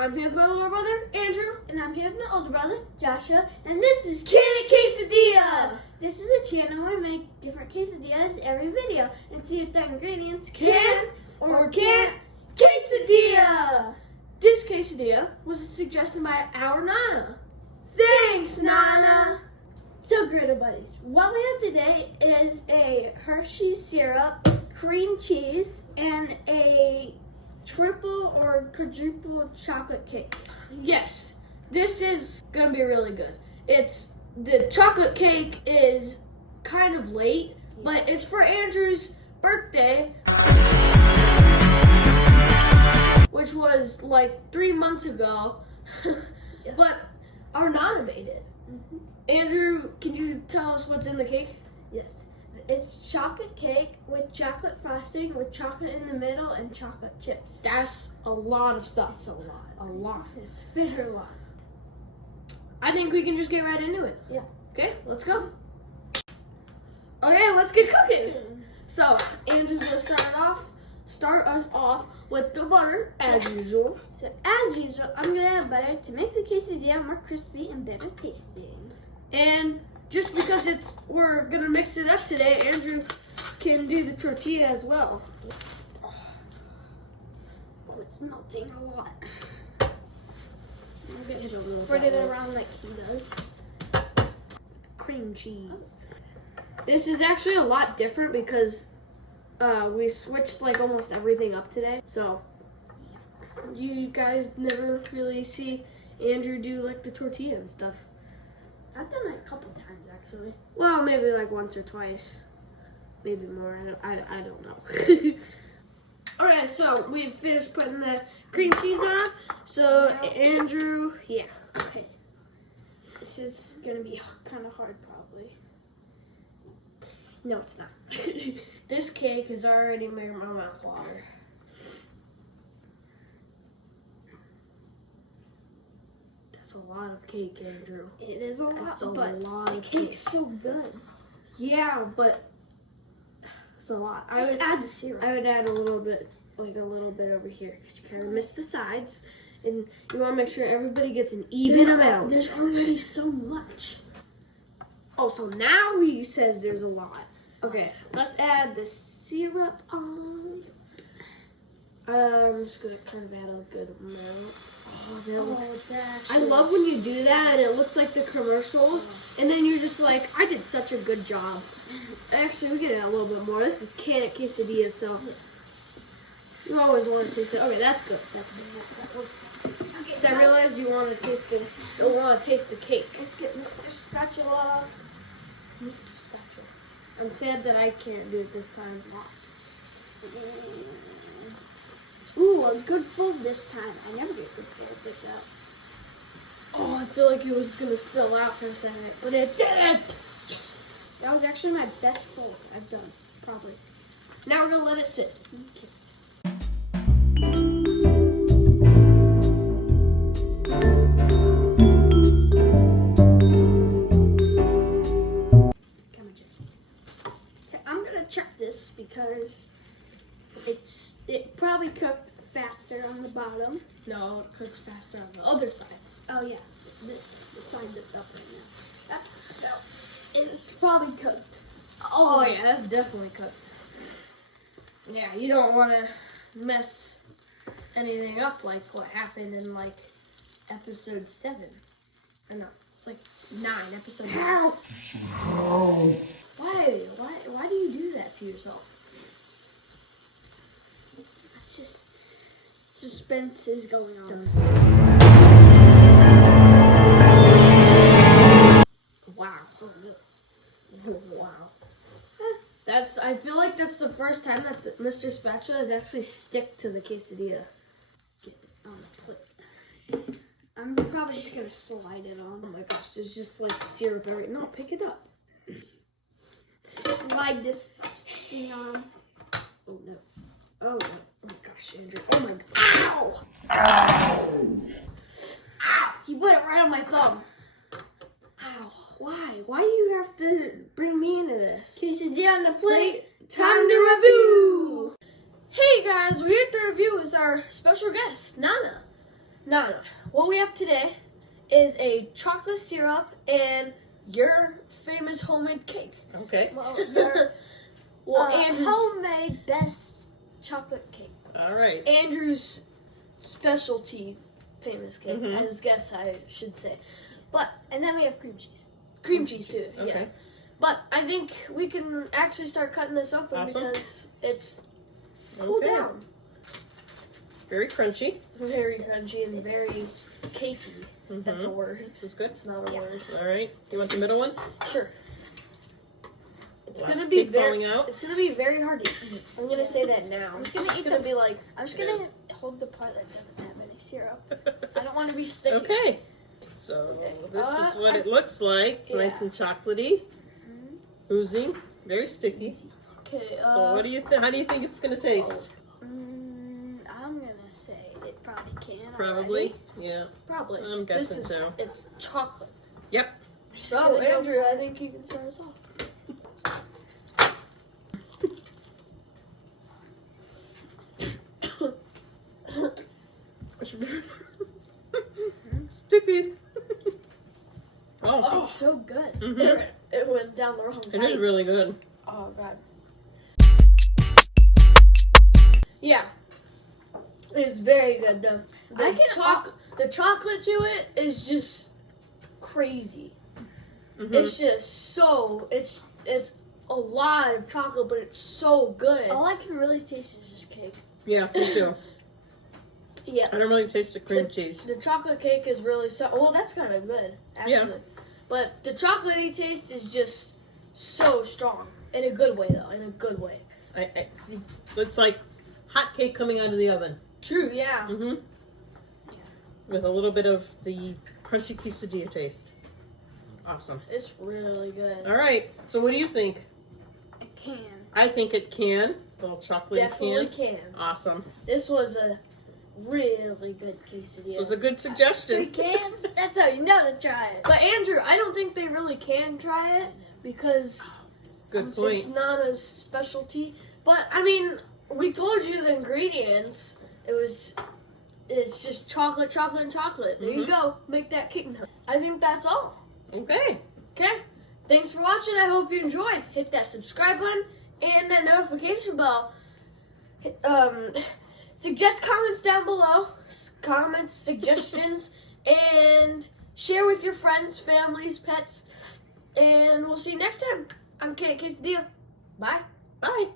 I'm here with my little brother, Andrew. And I'm here with my older brother, Joshua. And this is Can It Quesadilla! This is a channel where we make different quesadillas every video and see if the ingredients can or can't quesadilla! This quesadilla was suggested by our Nana. Thanks, Nana! So, Griddle Buddies, what we have today is a Hershey syrup, cream cheese, and a triple or quadruple chocolate cake. Yes, this is gonna be really good. The chocolate cake is kind of late, but it's for Andrew's birthday, which was like 3 months ago. But our Nana made it. Mm-hmm. Andrew, can you tell us what's in the cake? Yes. It's chocolate cake with chocolate frosting, with chocolate in the middle, and chocolate chips. That's a lot of stuff. It's a lot. A lot. It's very a lot. I think we can just get right into it. Yeah. Okay, let's go. Okay, let's get cooking. So, Andrew's gonna start us off with the butter, as usual. So, as usual, I'm gonna add butter to make the quesadilla more crispy and better tasting. And just because we're gonna mix it up today, Andrew can do the tortilla as well. Oh, it's melting a lot. I'm gonna spread it around like he does. Cream cheese. This is actually a lot different because we switched like almost everything up today. So you guys never really see Andrew do like the tortilla and stuff. I've done it a couple times actually. Well, maybe like once or twice, maybe more. I don't know. Alright, so we've finished putting the cream cheese on. So Andrew, yeah. Okay. This is gonna be kind of hard, probably. No, it's not. This cake is already making my mouth water. That's a lot of cake, Andrew. It is a lot, That's a but lot the of cake. cake's so good. Yeah, but it's a lot. I Just would add the syrup. I would add a little bit over here because you kind of missed the sides, and you want to make sure everybody gets an even amount. There's already so much. Oh, so now he says there's a lot. Okay, let's add the syrup on. I'm just gonna kind of add a good amount. Oh, that looks. I love when you do that and it looks like the commercials, and then you're just like, I did such a good job. Actually, we can add a little bit more. This is Can It Quesadilla, so you always want to taste it. Okay, that's good. That's good. Okay, So I realized you want to taste it. You want to taste the cake. Let's get Mr. Spatula. Mr. Spatula. I'm sad that I can't do it this time. Ooh, a good fold this time. I never get good folds like that. Oh, I feel like it was gonna spill out for a second, but it didn't. Yes. That was actually my best fold I've done, probably. Now we're gonna let it sit. Okay. I'm gonna check this because it probably cooked faster on the bottom. No, it cooks faster on the other side. Oh yeah, the side that's up right now. So it's probably cooked. Oh yeah, that's definitely cooked. Yeah, you don't want to mess anything up like what happened in like episode 7. Or no, it's like 9, episode 9. Ow! Why do you do that to yourself? It's just suspense is going on. Wow. Wow. I feel like that's the first time that Mr. Spatula has actually stick to the quesadilla. Get it on the plate. I'm probably just gonna slide it on. Oh my gosh, there's just like syrup everywhere. No, pick it up. Slide this thing on. Oh no. Oh no. Oh my gosh, Andrew. Oh my god. Ow! Ow! You put it right on my thumb. Ow. Why? Why do you have to bring me into this? Quesadilla on the plate. Time to review! Hey guys, we're here to review with our special guest, Nana. Nana, what we have today is a chocolate syrup and your famous homemade cake. Okay. Well, your Andrew's, homemade best chocolate cake. All right. Andrew's specialty famous cake, Mhm. I guess I should say. And then we have cream cheese. Cream cheese too, Okay. yeah. But I think we can actually start cutting this open Awesome. because it's cooled Okay. down. Very crunchy. Very crunchy and very cakey. That's a Mhm. word. This is good. It's not a word. All right. You want the middle one? Sure. It's Lots gonna of be cake very. falling out. It's gonna be very hard to eat. I'm gonna say that now. I'm It's gonna just eat gonna the- be like. I'm just It gonna is. hold the part that doesn't have any syrup. I don't want to be sticky. Okay. So this is what it looks like. It's nice yeah. and chocolatey, oozing, very sticky. Okay. So what do you think? How do you think it's gonna taste? I'm gonna say it probably can. Probably. Yeah. Probably. I'm This guessing is. so. It's chocolate. Yep. So gonna go- Andrew, I think you can start us off. Sticky. Oh, It's so good. Mhm. It went down the wrong it is pipe. really good. Oh god. Yeah. It's very good though. I can- The chocolate to it is just crazy. Mhm. It's just so it's a lot of chocolate, but it's so good. All I can really taste is just cake. Yeah, me too. Yeah. I don't really taste the cream cheese. The chocolate cake is really well, that's kind of good actually. Yeah. But the chocolatey taste is just so strong in a good way though. In a good way. It's like hot cake coming out of the oven. True. Yeah. Mm-hmm. With a little bit of the crunchy quesadilla taste. Awesome. It's really good. All right. So what do you think? I can. I think it can. A little chocolate Definitely can. can. Awesome. This was a really good quesadilla. This was a good 3 suggestion. cans? That's how you know to try it. But Andrew, I don't think they really can try it because Good it's point. not a specialty. But I mean, we told you the ingredients. It's just chocolate, chocolate, and chocolate. There you Mhm. go. Make that cake. I think that's all. Okay. Okay. Thanks for watching. I hope you enjoyed. Hit that subscribe button and that notification bell. Suggest comments down below. Comments, suggestions, and share with your friends, families, pets. And we'll see you next time. I'm Quesadilla. Bye. Bye.